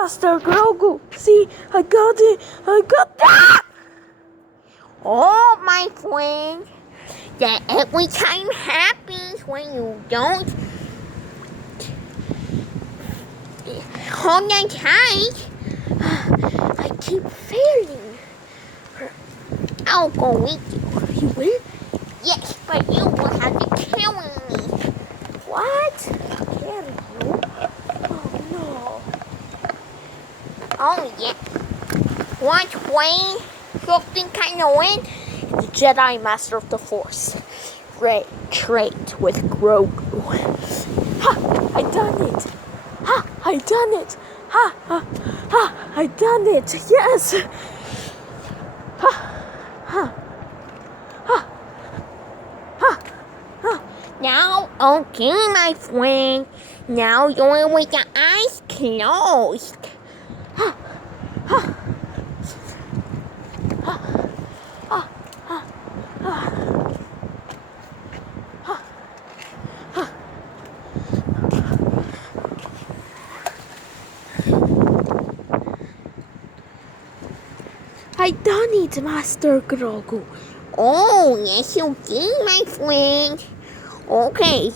Master Grogu, see, I got it, I got that! Oh, my friend, that every time happens when you don't hold on tight. I keep failing. I'll go with you. You will? Yes, but you will have to carry me. What? Carry you? Oh no. Oh, yeah. Want to play something kind of win? The Jedi Master of the Force. Trait with Grogu. Ha! I done it! Ha! I done it! Ha! Ha! Ha! I done it! Yes! Ha! Ha! Ha! Ha! Ha! Now, okay, my friend. Now you're with the eyes closed. Ha! Ha! Ha! Ha! Ha! Ha! I done it, Master Grogu. Oh, yes, you did, my friend. Okay.